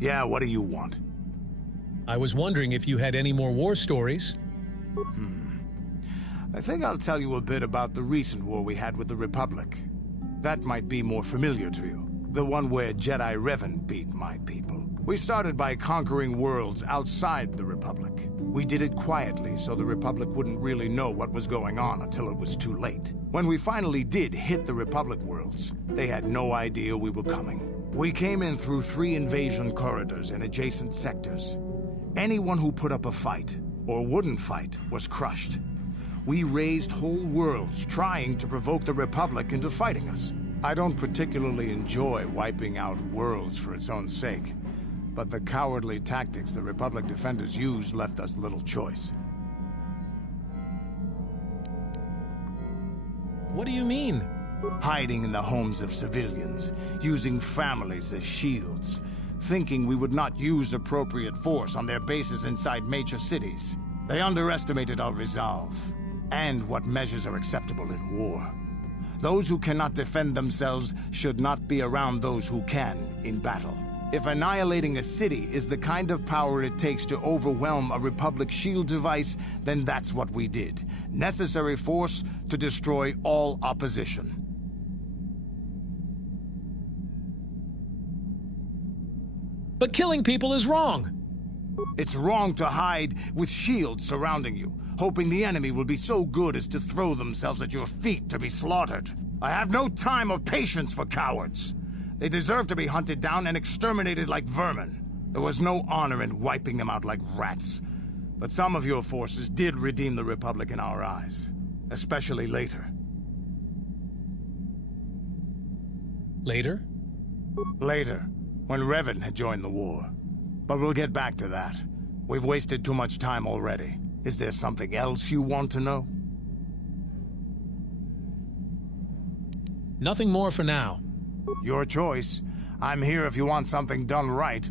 Yeah, what do you want? I was wondering if you had any more war stories. I think I'll tell you a bit about the recent war we had with the Republic. That might be more familiar to you. The one where Jedi Revan beat my people. We started by conquering worlds outside the Republic. We did it quietly so the Republic wouldn't really know what was going on until it was too late. When we finally did hit the Republic worlds, they had no idea we were coming. We came in through 3 invasion corridors in adjacent sectors. Anyone who put up a fight, or wouldn't fight, was crushed. We raised whole worlds trying to provoke the Republic into fighting us. I don't particularly enjoy wiping out worlds for its own sake, but the cowardly tactics the Republic defenders used left us little choice. What do you mean? Hiding in the homes of civilians, using families as shields, thinking we would not use appropriate force on their bases inside major cities. They underestimated our resolve, and what measures are acceptable in war. Those who cannot defend themselves should not be around those who can in battle. If annihilating a city is the kind of power it takes to overwhelm a Republic shield device, then that's what we did. Necessary force to destroy all opposition. But killing people is wrong. It's wrong to hide with shields surrounding you, hoping the enemy will be so good as to throw themselves at your feet to be slaughtered. I have no time or patience for cowards. They deserve to be hunted down and exterminated like vermin. There was no honor in wiping them out like rats. But some of your forces did redeem the Republic in our eyes, especially later. Later? Later, when Revan had joined the war. But we'll get back to that. We've wasted too much time already. Is there something else you want to know? Nothing more for now. Your choice. I'm here if you want something done right.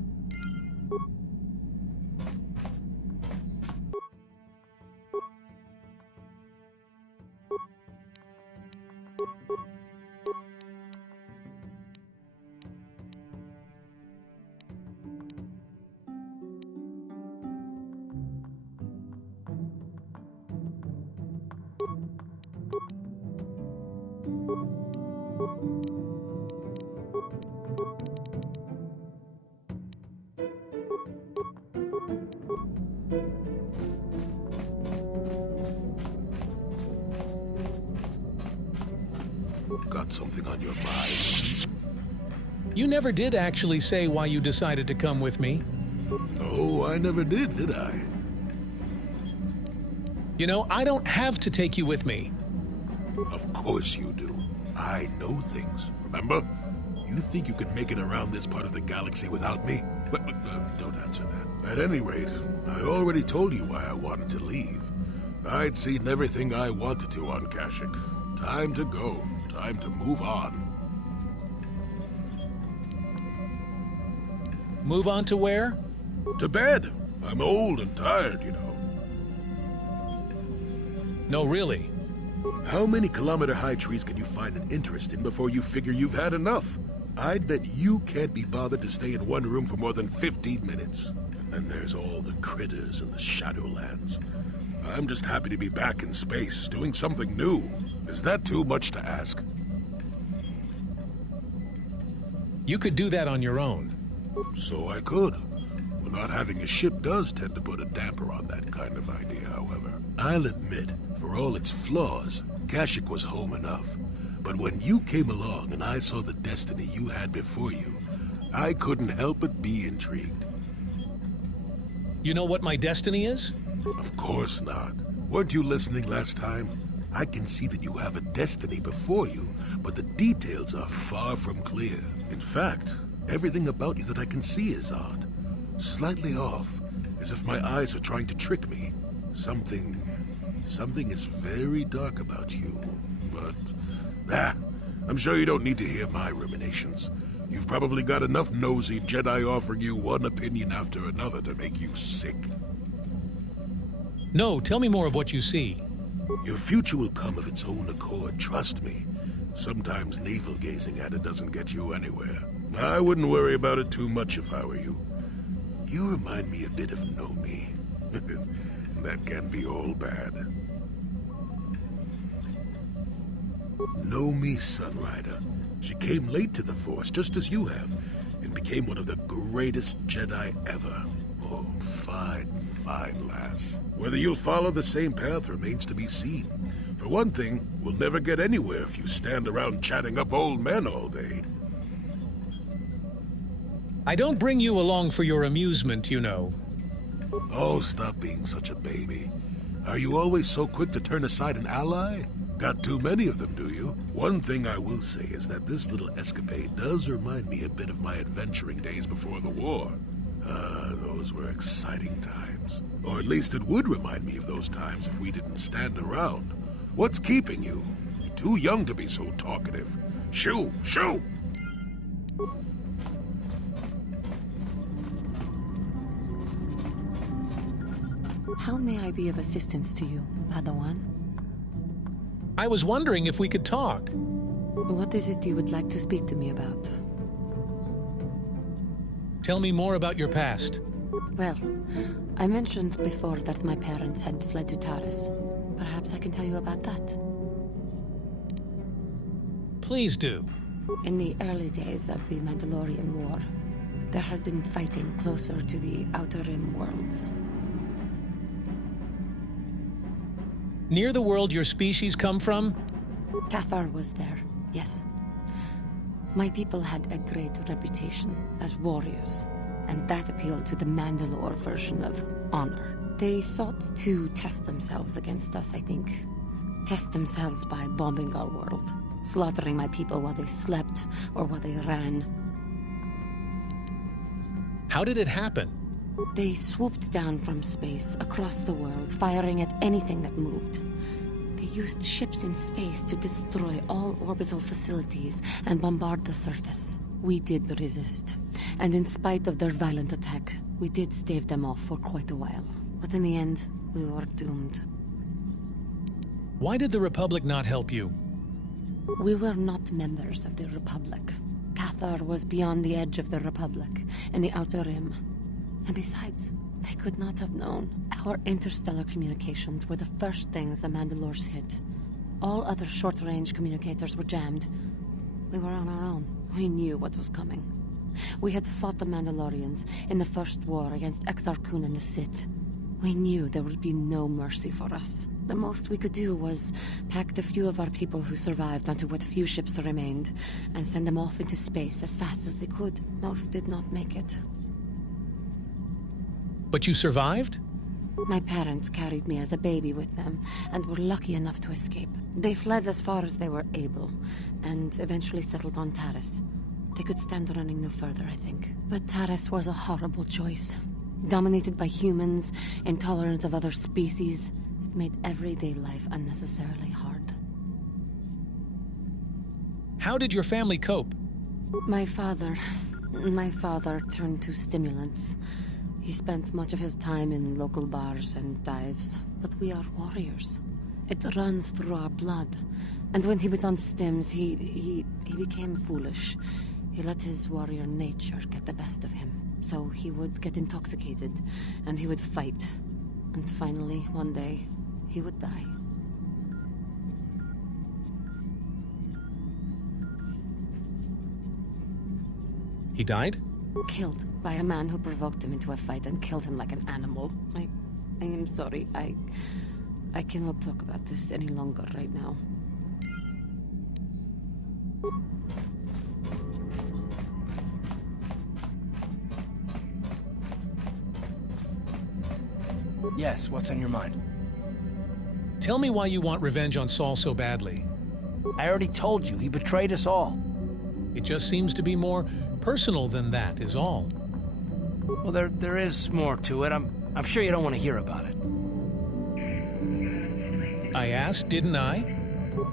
Got something on your mind? You never did actually say why you decided to come with me. Oh, I never did I? You know, I don't have to take you with me. Of course you do. I know things, remember? You think you could make it around this part of the galaxy without me? But don't answer that. At any rate, I already told you why I wanted to leave. I'd seen everything I wanted to on Kashyyyk. Time to go. Time to move on. Move on to where? To bed. I'm old and tired, you know. No, really. How many kilometer-high trees can you find an interest in before you figure you've had enough? I'd bet you can't be bothered to stay in one room for more than 15 minutes. And then there's all the critters and the Shadowlands. I'm just happy to be back in space, doing something new. Is that too much to ask? You could do that on your own. So I could. But not having a ship does tend to put a damper on that kind of idea, however. I'll admit, for all its flaws, Kashyyyk was home enough. But when you came along and I saw the destiny you had before you, I couldn't help but be intrigued. You know what my destiny is? Of course not. Weren't you listening last time? I can see that you have a destiny before you, but the details are far from clear. In fact, everything about you that I can see is odd. Slightly off, as if my eyes are trying to trick me. Something is very dark about you. But, I'm sure you don't need to hear my ruminations. You've probably got enough nosy Jedi offering you one opinion after another to make you sick. No, tell me more of what you see. Your future will come of its own accord, trust me. Sometimes navel-gazing at it doesn't get you anywhere. I wouldn't worry about it too much if I were you. You remind me a bit of Nomi. That can be all bad. Nomi Sunrider. She came late to the Force, just as you have, and became one of the greatest Jedi ever. Oh, fine, fine lass. Whether you'll follow the same path remains to be seen. For one thing, we'll never get anywhere if you stand around chatting up old men all day. I don't bring you along for your amusement, you know. Oh, stop being such a baby. Are you always so quick to turn aside an ally? Got too many of them, do you? One thing I will say is that this little escapade does remind me a bit of my adventuring days before the war. Those were exciting times. Or at least it would remind me of those times if we didn't stand around. What's keeping you? You're too young to be so talkative. Shoo! Shoo! How may I be of assistance to you, Padawan? I was wondering if we could talk. What is it you would like to speak to me about? Tell me more about your past. Well, I mentioned before that my parents had fled to Taris. Perhaps I can tell you about that. Please do. In the early days of the Mandalorian War, there had been fighting closer to the Outer Rim worlds. Near the world your species come from? Cathar was there, yes. My people had a great reputation as warriors, and that appealed to the Mandalore version of honor. They sought to test themselves against us, I think. Test themselves by bombing our world, slaughtering my people while they slept or while they ran. How did it happen? They swooped down from space, across the world, firing at anything that moved. They used ships in space to destroy all orbital facilities and bombard the surface. We did resist, and in spite of their violent attack, we did stave them off for quite a while. But in the end, we were doomed. Why did the Republic not help you? We were not members of the Republic. Cathar was beyond the edge of the Republic, in the Outer Rim. And besides, they could not have known. Our interstellar communications were the first things the Mandalores hit. All other short-range communicators were jammed. We were on our own. We knew what was coming. We had fought the Mandalorians in the first war against Exar Kun and the Sith. We knew there would be no mercy for us. The most we could do was pack the few of our people who survived onto what few ships there remained and send them off into space as fast as they could. Most did not make it. But you survived? My parents carried me as a baby with them, and were lucky enough to escape. They fled as far as they were able, and eventually settled on Taris. They could stand running no further, I think. But Taris was a horrible choice. Dominated by humans, intolerant of other species, it made everyday life unnecessarily hard. How did your family cope? My father turned to stimulants. He spent much of his time in local bars and dives, but we are warriors. It runs through our blood. And when he was on stims, he became foolish. He let his warrior nature get the best of him. So he would get intoxicated, and he would fight. And finally, one day, he would die. He died? Killed by a man who provoked him into a fight and killed him like an animal. I am sorry. I cannot talk about this any longer right now. Yes, what's on your mind? Tell me why you want revenge on Saul so badly. I already told you, he betrayed us all. It just seems to be more personal than that, is all. Well, there is more to it. I'm sure you don't want to hear about it. I asked, didn't I?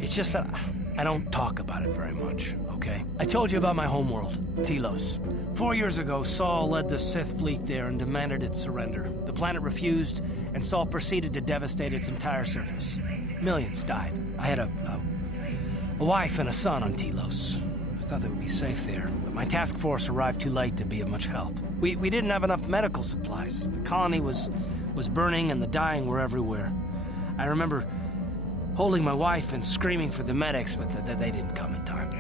It's just that I don't talk about it very much, okay? I told you about my homeworld, Telos. 4 years ago, Saul led the Sith fleet there and demanded its surrender. The planet refused, and Saul proceeded to devastate its entire surface. Millions died. I had a wife and a son on Telos. thought they would be safe there, but my task force arrived too late to be of much help. We didn't have enough medical supplies. The colony was burning and the dying were everywhere. I remember holding my wife and screaming for the medics, but they didn't come in time.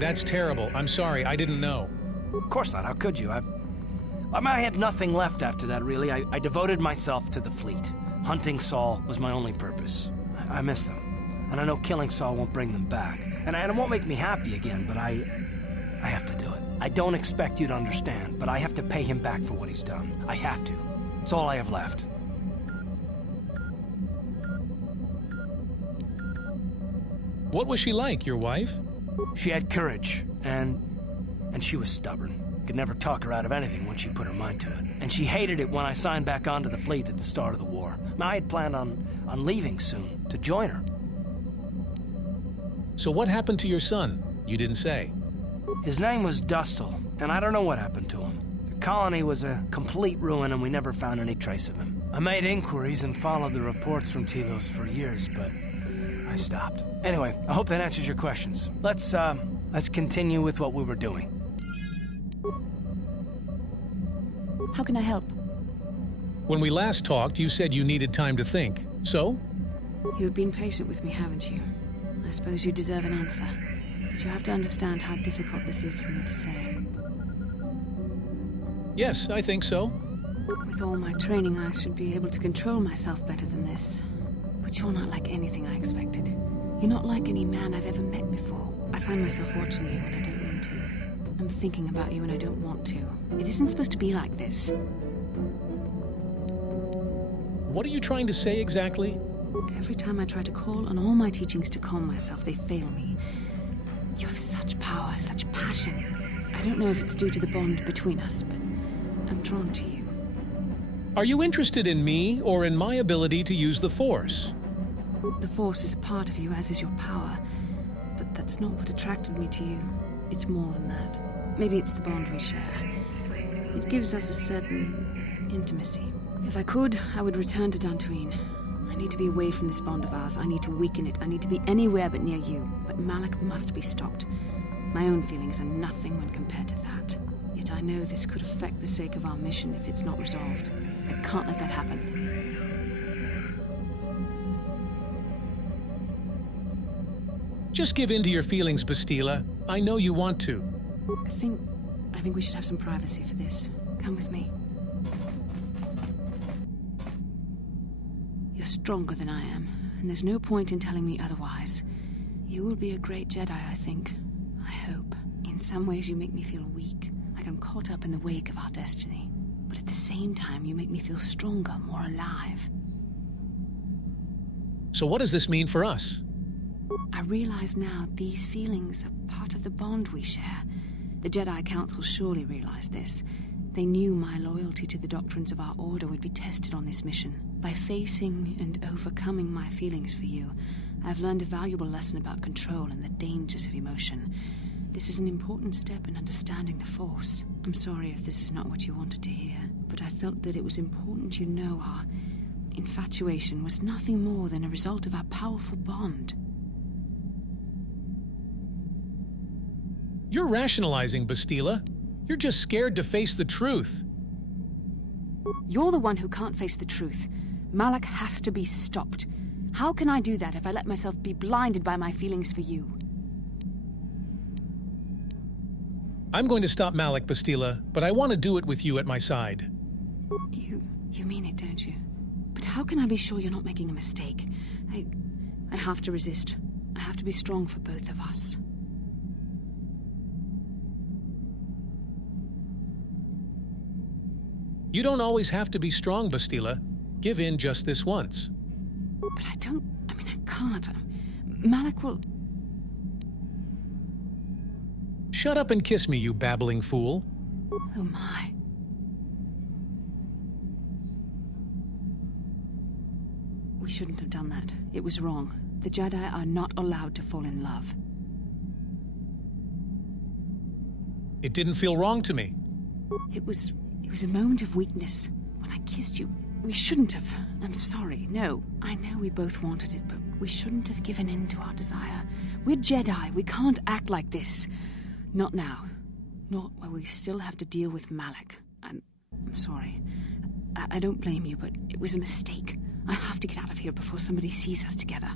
That's terrible. I'm sorry, I didn't know. Of course not, how could you? I had nothing left after that, really. I devoted myself to the fleet. Hunting Saul was my only purpose. I miss them. And I know killing Saul won't bring them back. And it won't make me happy again, but I have to do it. I don't expect you to understand, but I have to pay him back for what he's done. I have to. It's all I have left. What was she like, your wife? She had courage, and she was stubborn. Could never talk her out of anything when she put her mind to it. And she hated it when I signed back onto the fleet at the start of the war. I had planned on leaving soon, to join her. So what happened to your son? You didn't say. His name was Dustle, and I don't know what happened to him. The colony was a complete ruin, and we never found any trace of him. I made inquiries and followed the reports from Telos for years, but I stopped. Anyway, I hope that answers your questions. Let's continue with what we were doing. How can I help? When we last talked, you said you needed time to think. So? You've been patient with me, haven't you? I suppose you deserve an answer. But you have to understand how difficult this is for me to say. Yes, I think so. With all my training, I should be able to control myself better than this. But you're not like anything I expected. You're not like any man I've ever met before. I find myself watching you when I don't mean to. I'm thinking about you when I don't want to. It isn't supposed to be like this. What are you trying to say exactly? Every time I try to call on all my teachings to calm myself, they fail me. You have such power, such passion. I don't know if it's due to the bond between us, but I'm drawn to you. Are you interested in me or in my ability to use the Force? The Force is a part of you, as is your power. But that's not what attracted me to you. It's more than that. Maybe it's the bond we share. It gives us a certain intimacy. If I could, I would return to Dantooine. I need to be away from this bond of ours. I need to weaken it. I need to be anywhere but near you. But Malik must be stopped. My own feelings are nothing when compared to that. Yet I know this could affect the sake of our mission if it's not resolved. I can't let that happen. Just give in to your feelings, Bastila. I know you want to. I think we should have some privacy for this. Come with me. You're stronger than I am, and there's no point in telling me otherwise. You will be a great Jedi, I think. I hope. In some ways you make me feel weak, like I'm caught up in the wake of our destiny. But at the same time, you make me feel stronger, more alive. So what does this mean for us? I realize now these feelings are part of the bond we share. The Jedi Council surely realized this. They knew my loyalty to the doctrines of our order would be tested on this mission. By facing and overcoming my feelings for you, I've learned a valuable lesson about control and the dangers of emotion. This is an important step in understanding the Force. I'm sorry if this is not what you wanted to hear, but I felt that it was important you know our infatuation was nothing more than a result of our powerful bond. You're rationalizing, Bastila. You're just scared to face the truth. You're the one who can't face the truth. Malik has to be stopped. How can I do that if I let myself be blinded by my feelings for you? I'm going to stop Malik, Bastila, but I want to do it with you at my side. You mean it, don't you? But how can I be sure you're not making a mistake? I have to resist. I have to be strong for both of us. You don't always have to be strong, Bastila. Give in just this once. But I can't. Malik will... Shut up and kiss me, you babbling fool. Oh my. We shouldn't have done that. It was wrong. The Jedi are not allowed to fall in love. It didn't feel wrong to me. It was a moment of weakness. When I kissed you, We shouldn't have. I'm sorry. No, I know we both wanted it, but we shouldn't have given in to our desire. We're Jedi. We can't act like this. Not now. Not while we still have to deal with Malak. I'm sorry. I don't blame you, but it was a mistake. I have to get out of here before somebody sees us together.